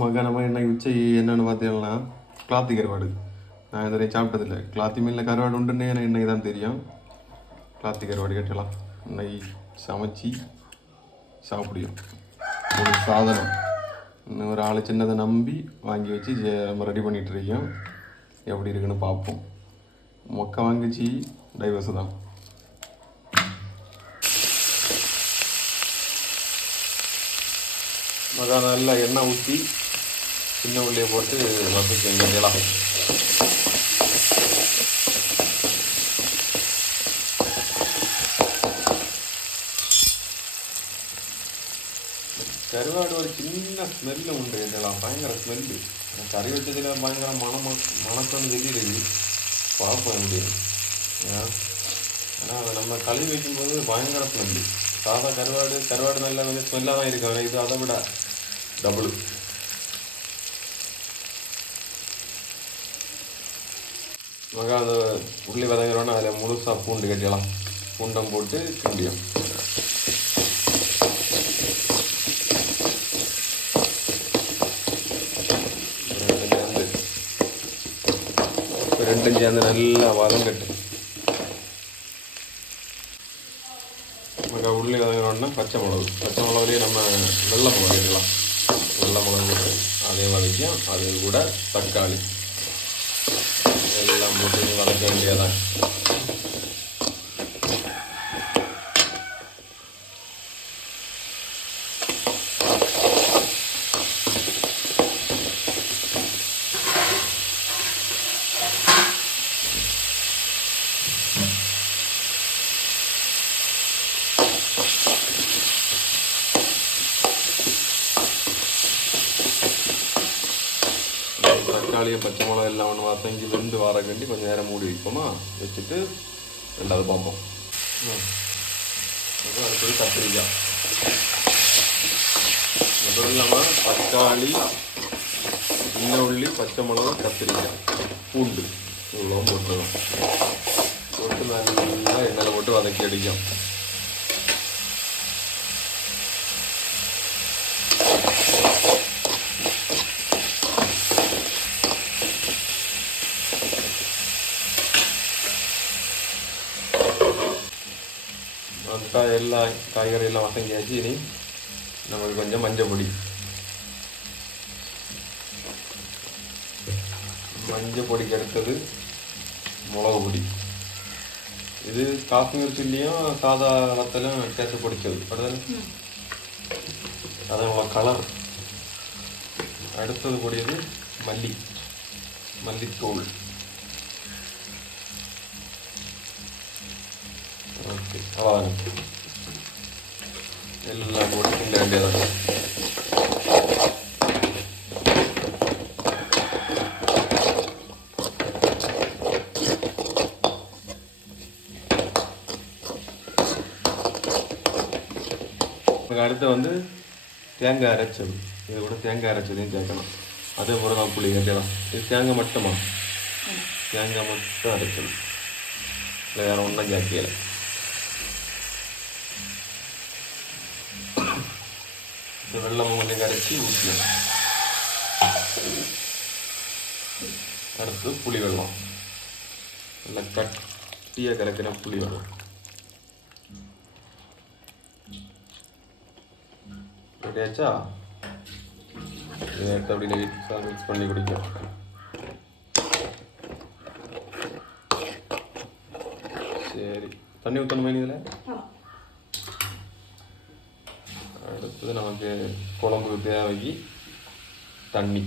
மகா நம்ம என்ன உச்சி என்னென்னு பார்த்தீங்கன்னா கிளாத்தி கருவாடு. நான் இதுவரையும் சாப்பிட்டதில்லை. கிளாத்தி மீனில் கருவாடு உண்டுன்னே எனக்கு இன்னைக்கு தான் தெரியும். கிளாத்தி கருவாடு கேட்டலாம் இன்னைக்கு சமைச்சி சாப்பிடியும். ஒரு சாதனம் இன்னும் ஒரு ஆள் சின்னதை நம்பி வாங்கி வச்சு நம்ம ரெடி பண்ணிகிட்ருக்கோம். எப்படி இருக்குன்னு பார்ப்போம். மொக்கை வாங்கிச்சு டைவர்ஸு தான். மகா நல்லா எண்ணெய் ஊற்றி சின்ன உள்ளியை போட்டு வதக்கி வேண்டியலாம். கருவாடு ஒரு சின்ன ஸ்மெல்லு உண்டு வேண்டியலாம். பயங்கர ஸ்மெல்லு. கறி வச்சதில் பயங்கர மணக்கம்னு தெரியுது. பார்ப்போம் முடியும். ஆனால் நம்ம கழுவி வைக்கும்போது பயங்கர ஸ்மெல்லு. சாதா கருவாடு நல்லா கொஞ்சம் ஸ்மெல்லாக தான் இருக்கும். இது அதை விட டபுள். மகா அந்த உள்ளி வதங்குறோன்னா அதில் முழுசாக பூண்டு கட்டிடலாம். பூண்டம் போட்டு கிண்டியும். ரெண்டும் சேர்ந்து நல்லா வதங்கட்டு. மகா உள்ளி வதங்குறோன்னா பச்சை மிளகுலேயே நம்ம வெள்ளை மிளகு கட்டிடலாம். வெள்ளை மிளகு போட்டு அதே வதக்கியும் அது கூட தக்காளி எல்லாம் போட்டு வதக்க வேண்டியதான். தக்காளியும் பச்சை மிளகா எல்லாம் ஒன்று வதங்கி வெந்து வர கண்டி கொஞ்சம் நேரம் மூடி வைப்போமா. வச்சுட்டு ரெண்டாவது பார்ப்போம். அப்புறம் அடுத்தது கத்திரிக்காய். அதுவும் இல்லாமல் தக்காளி, சின்ன உள்ளி, பச்சை மிளகா, கத்திரிக்காய், பூண்டு இவ்வளோ போட்டுருவோம். போட்டு நல்லா எண்ணெயில் போட்டு வதக்கி அடிக்கும். எல்லா காய்கறியெல்லாம் வதங்கியாச்சு. இனி நமக்கு கொஞ்சம் மஞ்சள் பொடிக்கு அடுத்தது மிளகு பொடி. இது காஷ்மீர் சில்லியும் சாதா வத்தலும் சேர்த்து பொடிச்சது படுதல். அதோட கலர். அடுத்தது பொடியது மல்லித்தூள். ஓகே, அவ்வளோதான். எல்லாம் போட்டு கிண்ட வேண்டியதான். அடுத்து வந்து தேங்காய் அரைச்சது. இது கூட தேங்காய் அரைச்சதையும் சேர்க்கணும். அதே போல் தான் புளி கட்டிடலாம். இது தேங்காய் மட்டுமா? தேங்காய் மட்டும் அரைச்சது. இல்லை வேறு ஒன்றும் சேர்க்கலை. இந்த வெள்ளம் கொஞ்சம் கரைச்சி ஊற்றணும். அடுத்து புளி வெள்ளம். நல்லா கட்டியாக கரைக்கிற புளி வெள்ளம். ரெடியாச்சா? இதை எடுத்து அப்படி லைட்டாக மிக்ஸ் பண்ணி குடிக்கும். சரி, தண்ணி ஊற்றணுமா இதில்? அடுத்தது நமக்கு குழம்புக்கு தேவைக்கு தண்ணி.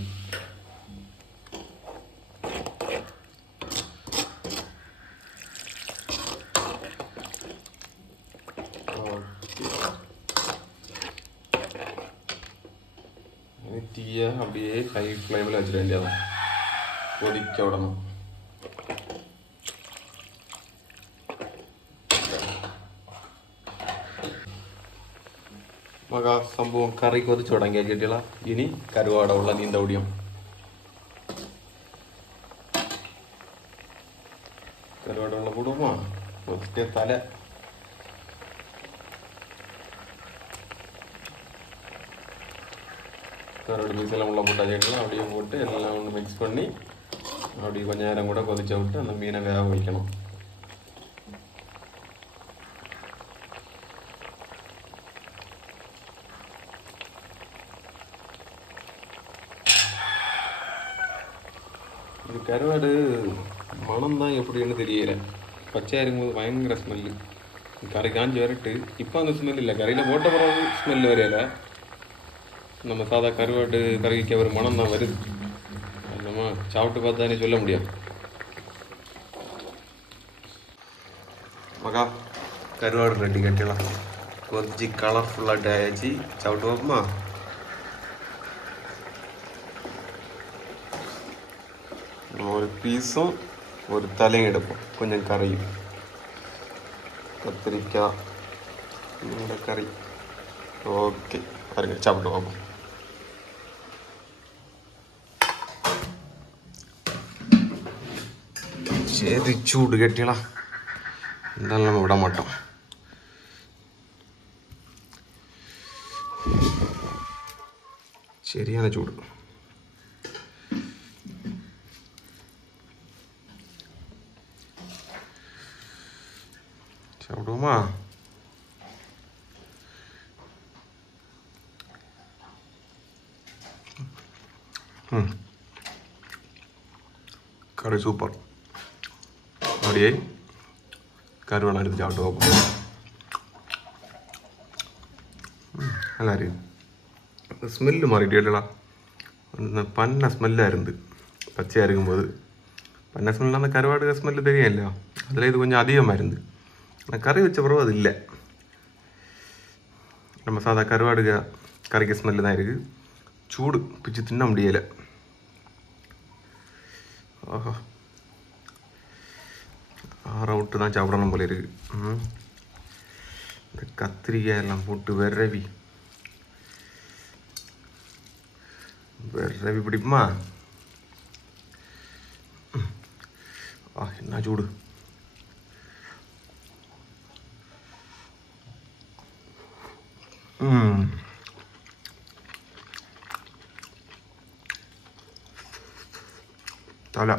தீயை அப்படியே ஹை ஃப்ளேமில் வச்சிட வேண்டியதான். கொதிக்க விடணும். மகா സംഭവം കറി കൊതിച്ചു തുടങ്ങിയ കിട്ടില്ല. ഇനി കരുവാട ഉള്ള നീന്തോടിയം. കരുവാട ഉള്ള കൂടുമോ ഒറ്റ തല. கருவாடு பீஸெல்லாம் உள்ள போட்டு அஜெட்டெல்லாம் அப்படியே போட்டு எல்லாம் ஒன்று மிக்ஸ் பண்ணி அப்படி கொஞ்சம் நேரம் கூட கொதிச்ச விட்டு அந்த மீனை வேக வைக்கணும். இது கருவாடு மனம்தான் எப்படின்னு தெரியல. பச்சையாக இருக்கும்போது பயங்கர ஸ்மெல்லு, கறி காஞ்சி வரட்டு. இப்போ அந்த ஸ்மெல் இல்லை, கறியில் போட்ட பிறகு ஸ்மெல் வரையில. நம்ம சாதா கருவாடு கறிக்கு ஒரு மனம் தான் வருது. நம்ம சாப்பிட்டு பார்த்தானே சொல்ல முடியாது. மகா கருவாடு ரெடி கட்டிடலாம். கொதிச்சு கலர்ஃபுல்லாக ஆயிடுச்சு. சாப்பிட்டு பார்ப்போமா? ஒரு பீஸும் ஒரு தலையும் எடுப்போம், கொஞ்சம் கறியும், கத்திரிக்காய், இந்த கறி. ஓகே, பாருங்க, சாப்பிட்டு பார்ப்போம். சரி, சூடு கட்டிடலாம். இருந்தாலும் நம்ம விட மாட்டோம். சரியான சூடு. சாப்பிடுவோமா? கறி சூப்பர். அப்படியே கருவாடு எடுத்து சாப்பிட்டு வைப்போம். நல்லா இருக்கு. ஸ்மெல்லு மாறிட்டேலாம். அந்த பண்ணை ஸ்மெல்லாக இருந்து பச்சையாக இருக்கும்போது பண்ணை ஸ்மெல்லாம் அந்த கருவாடு ஸ்மெல்லு தெரியும் இல்லையா, அதில் இது கொஞ்சம் அதிகமாக இருந்து. ஆனால் கறி வச்ச பிறகு அது இல்லை. நம்ம சாதா கருவாடு கறிக்கு ஸ்மெல்லு தான் இருக்குது. சூடு பிச்சு தின்ன முடியலை. ஆஹா, ஆற விட்டு தான் சாப்பிடணும் போல இருக்கு. இந்த கத்திரிக்காய் எல்லாம் போட்டு விரவி பிடிப்புமா? என்ன சூடு. தலை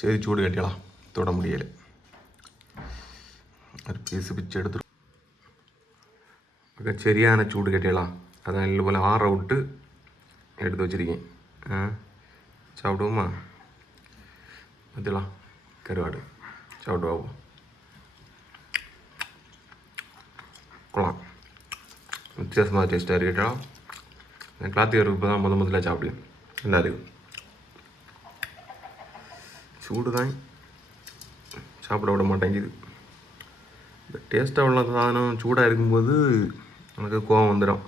சரி, சூடு கட்டிடலாம். தொட முடியலை. ஒரு பீஸு பிச்சு எடுத்துடும். சரியான சூடு கட்டிடலாம். அதான் இல்லை போல் ஆற விட்டு எடுத்து வச்சுருக்கேன். சாப்பிடுவோமா? வச்சுலாம் கருவாடு சாப்பிட்டு பார்ப்போம். கொள்ளலாம், வித்தியாசமாக டேஸ்ட்டாக இருக்கட்டா. நான் கிளாத்திகருக்கு இப்போ தான் முதல்ல சாப்பிடுவேன். நல்லா இருக்கு. சூடு தான் சாப்பிட விட மாட்டேங்குது. இந்த டேஸ்ட்டாக உள்ள சாதனம் சூடாக இருக்கும்போது எனக்கு கோவம் வந்துடும்.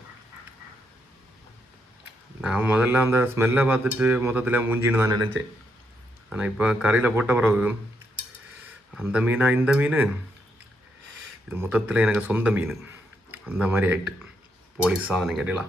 நான் முதல்ல அந்த ஸ்மெல்லை பார்த்துட்டு மொத்தத்தில் மூஞ்சின்னு தான் நினச்சேன். ஆனால் இப்போ கறியில் போட்ட பிறகு அந்த மீனா இந்த மீன், இது மொத்தத்தில் எனக்கு சொந்த மீன் அந்த மாதிரி ஆயிட்டு. போலீஸ் சாதனம் கேட்டீங்களா?